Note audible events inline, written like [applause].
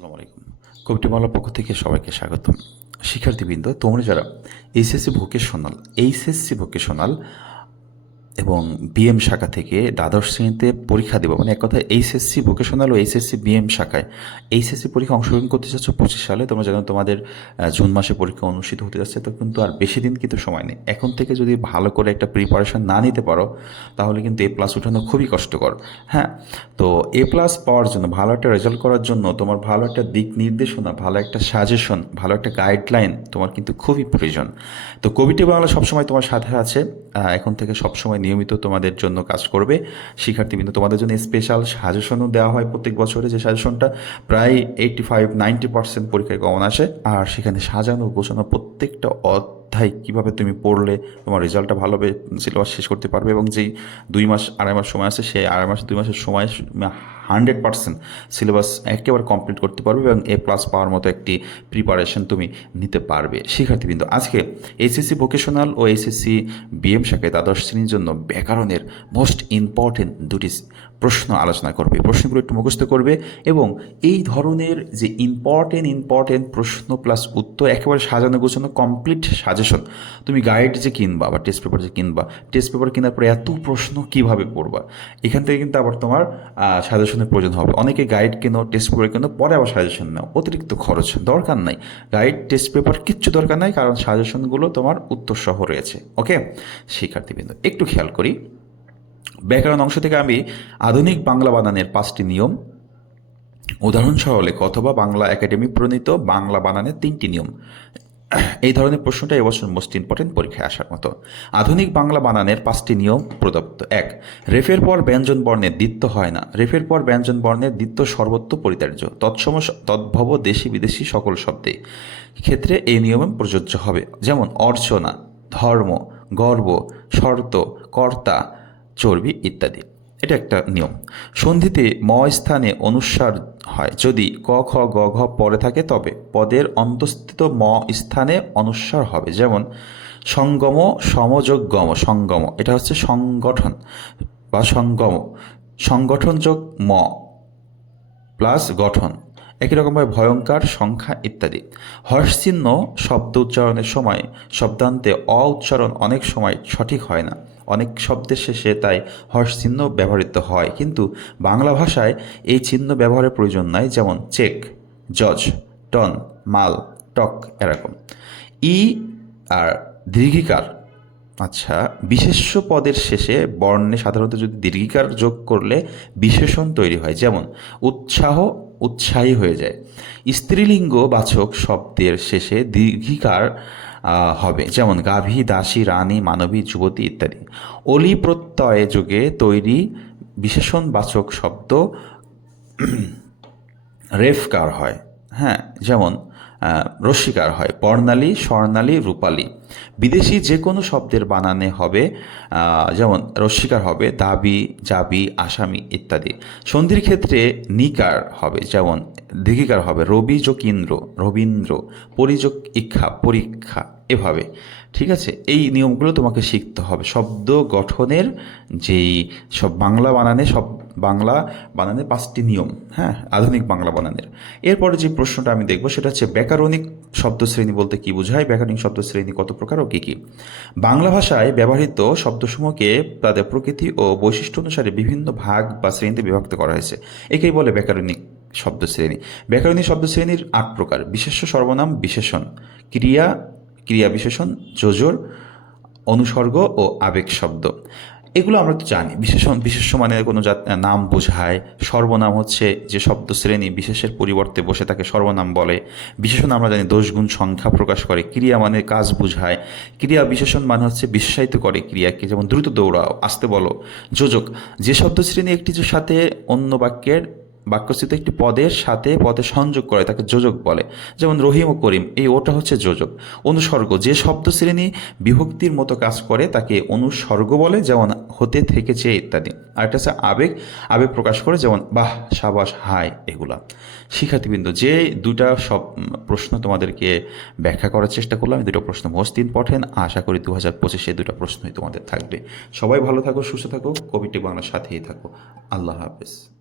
আসসালামু আলাইকুম। কবিটিমালার পক্ষ থেকে সবাইকে স্বাগতম। শিক্ষার্থীবৃন্দ তোমরা যারা এইচএসসি ভোকেশনাল এইচএসসি ভোকেশনাল এবং বিএম শাখা থেকে দ্বাদশ শ্রেণীতে পরীক্ষা দেবো। মানে এক কথা এইচএসসি ভোকেশনাল ও এইচএসসি বিএম শাখায় এইচএসসি পরীক্ষা অংশগ্রহণ করতে চাচ্ছ পঁচিশ সালে, তোমরা জানো তোমাদের জুন মাসে পরীক্ষা অনুষ্ঠিত হতে যাচ্ছে, তো কিন্তু আর বেশি দিন কিন্তু সময় নেই। এখন থেকে যদি ভালো করে একটা প্রিপারেশন না নিতে পারো, তাহলে কিন্তু এ প্লাস উঠানো খুবই কষ্টকর। হ্যাঁ তো এ প্লাস পাওয়ার জন্য, ভালো একটা রেজাল্ট করার জন্য তোমার ভালো একটা দিক নির্দেশনা, ভালো একটা সাজেশন ভালো একটা গাইডলাইন তোমার কিন্তু খুবই প্রয়োজন। তো কবিটি বাংলা সবসময় তোমার সাথে আছে। এখন থেকে সবসময় নিয়মিত তোমাদের জন্য কাজ করবে। শিক্ষার্থীবৃন্দ, তোমাদের জন্য স্পেশাল সাজেশনও দেওয়া হয় প্রত্যেক বছরে যে সাজেশনটা প্রায় এইটটি ফাইভ নাইনটি পার্সেন্ট পরীক্ষায় কমন আসে। আর সেখানে সাজানো গোছানো প্রত্যেকটা অধ্যায় কীভাবে তুমি পড়লে, তোমার রেজাল্টটা ভালোভাবে সিলেবাস শেষ করতে পারবে এবং যেই দুই মাস, আড়াই মাস সময় আছে, সেই আড়াই মাস, দুই মাসের সময় হান্ড্রেড পার্সেন্ট সিলেবাস একেবারে কমপ্লিট করতে পারবে এবং এ প্লাস পাওয়ার মতো একটি প্রিপারেশন তুমি নিতে পারবে। শিক্ষার্থীবৃন্দ, আজকে এইচএসসি ভোকেশনাল ও এইচএসসি বিএম শাখায় দ্বাদশ শ্রেণির জন্য ব্যাকরণের মোস্ট ইম্পর্টেন্ট দুটি প্রশ্ন আলোচনা করবে, প্রশ্নগুলো একটু মুখস্থ করবে এবং এই ধরনের যে ইম্পর্টেন্ট ইম্পর্টেন্ট প্রশ্ন প্লাস উত্তর একেবারে সাজানো গোছানো কমপ্লিট সাজেশন তুমি গাইড যে কিনবা বা টেস্ট পেপার যে কিনবা টেস্ট পেপার কেনার পরে এত প্রশ্ন কীভাবে পড়বা এখান থেকে কিন্তু আবার তোমার সাজেশনের প্রয়োজন হবে। অনেকে গাইড কেনো টেস্ট পেপার কেনো, পরে আবার সাজেশন নাও। অতিরিক্ত খরচ দরকার নাই। গাইড টেস্ট পেপার কিচ্ছু দরকার নাই কারণ সাজেশনগুলো তোমার উত্তর সহ রয়েছে। ওকে শিক্ষার্থীবৃন্দ, একটু খেয়াল করি। ব্যাকরণ অংশ থেকে আমি আধুনিক বাংলা বানানের পাঁচটি নিয়ম, উদাহরণসহ লেখ অথবা বাংলা একাডেমি প্রণীত বাংলা বানানের তিনটি নিয়ম। এই ধরনের প্রশ্নটা এবছর মোস্ট ইম্পর্টেন্ট পরীক্ষায় আসার মতো। আধুনিক বাংলা বানানের পাঁচটি নিয়ম প্রদত্ত। এক, রেফের পর ব্যঞ্জন বর্ণের দ্বিত্ব হয় না। রেফের পর ব্যঞ্জন বর্ণের দ্বিত্ব সর্বত্র পরিত্যাজ্য তৎসম তদ্ভব দেশি বিদেশি সকল শব্দে। ক্ষেত্রে এই নিয়ম প্রযোজ্য হবে। যেমন অর্চনা, ধর্ম, গর্ব, শর্ত, কর্তা চর্বি ইত্যাদি। এটা একটা নিয়ম। সন্ধিতে ম স্থানে অনুস্বার হয়। যদি ক, খ, গ, ঘ পরে থাকে, তবে পদের অন্তস্থিত ম স্থানে অনুস্বার হবে। যেমন, সঙ্গম সমযোগ গম সঙ্গম। এটা হচ্ছে সংগঠন বা সঙ্গম। সংগঠন যোগ ম প্লাস গঠন। একই রকমভাবে ভয়ঙ্কর, সংখ্যা ইত্যাদি। হর্ষচিহ্ন শব্দ উচ্চারণের সময় শব্দান্তে অ উচ্চারণ অনেক সময় সঠিক হয় না। অনেক শব্দের শেষে তাই হর্ষ চিহ্ন ব্যবহৃত হয়। কিন্তু বাংলা ভাষায় এই চিহ্ন ব্যবহারের প্রয়োজন নাই, যেমন চেক, জজ, টন, মাল, টক এরকম। ই আর দীর্ঘিকার। আচ্ছা বিশেষ্য পদের শেষে বর্ণে সাধারণত যদি দীর্ঘিকার যোগ করলে বিশেষণ তৈরি হয়, যেমন উৎসাহ, উৎসাহী হয়ে যায়। স্ত্রীলিঙ্গ বাচক শব্দের শেষে দীর্ঘিকার হবে। যেমন গাভী, দাসী রানী মানবী, যুবতী ইত্যাদি। অলি প্রত্যয় যুগে তৈরি বিশেষণবাচক শব্দ [clears throat] রেফকার হয়। হ্যাঁ যেমন রস্বীকার হয়। বর্ণালী, স্বর্ণালী, রূপালী। বিদেশি যে কোনো শব্দের বানানে হবে যেমন রস্বীকার হবে, দাবি, জাবি, আসামি ইত্যাদি। সন্ধির ক্ষেত্রে নিকার হবে, যেমন দীঘিকার হবে, রবি যোগ ইন্দ্র, রবীন্দ্র পরিযোগ ইচ্ছা পরীক্ষা, এভাবে। ঠিক আছে? এই নিয়মগুলো তোমাকে শিখতে হবে। শব্দ গঠনের যেই সব বাংলা বানানে সব বাংলা বানানে পাঁচটি নিয়ম হ্যাঁ আধুনিক বাংলা বানানের। এরপরে যে প্রশ্নটা আমি দেখব সেটা হচ্ছে ব্যাকরণিক শব্দশ্রেণী বলতে কি বোঝায়? ব্যাকরণিক শব্দশ্রেণী কত প্রকার ও কী কী? বাংলা ভাষায় ব্যবহৃত শব্দসমূহকে তাদের প্রকৃতি ও বৈশিষ্ট্য অনুসারে বিভিন্ন ভাগ বা শ্রেণীতে বিভক্ত করা হয়েছে। একেই বলে ব্যাকরণিক শব্দশ্রেণী। ব্যাকরণিক শব্দশ্রেণীর আট প্রকার, বিশেষ্য, সর্বনাম, বিশেষণ, ক্রিয়া ক্রিয়া বিশেষণ যোজর, অনুসর্গ ও আবেগ শব্দ এগুলো আমরা তো জানি। বিশেষ বিশেষ মানে কোনো নাম বোঝায়। সর্বনাম হচ্ছে যে শব্দ শ্রেণি বিশেষের পরিবর্তে বসে তাকে সর্বনাম বলে। বিশেষণ আমরা জানি দোষগুণ সংখ্যা প্রকাশ করে। ক্রিয়া মানে কাজ বোঝায়। ক্রিয়া বিশেষণ মানে হচ্ছে বিশ্বায়িত করে ক্রিয়াকে। যেমন দ্রুত দৌড়াও, আসতে বলো। যোজক, যে শব্দ শ্রেণি একটি সাথে অন্য বাক্যের বাক্যস্থিত একটি পদের সাথে পদে সংযোগ করে, তাকে যোজক বলে। যেমন রহিম ও করিম, এই ওটা হচ্ছে যোজক। অনুসর্গ, যে শব্দ শ্রেণি বিভক্তির মতো কাজ করে, তাকে অনুসর্গ বলে, যেমন হতে, থেকেছে ইত্যাদি। আর একটা হচ্ছে আবেগ আবেগ প্রকাশ করে, যেমন বাহ, সাবাস, হাই, এগুলা। শিক্ষার্থীবৃন্দ, যে দুটা সব প্রশ্ন তোমাদেরকে ব্যাখ্যা করার চেষ্টা করলাম দুটো প্রশ্ন মোস্ট ইম্পর্টেন্ট আশা করি দু হাজার পঁচিশে দুটো প্রশ্নই তোমাদের থাকবে। সবাই ভালো থাকো, সুস্থ থাকো, কবিটি বাংলার সাথেই থাকো। আল্লাহ হাফেজ।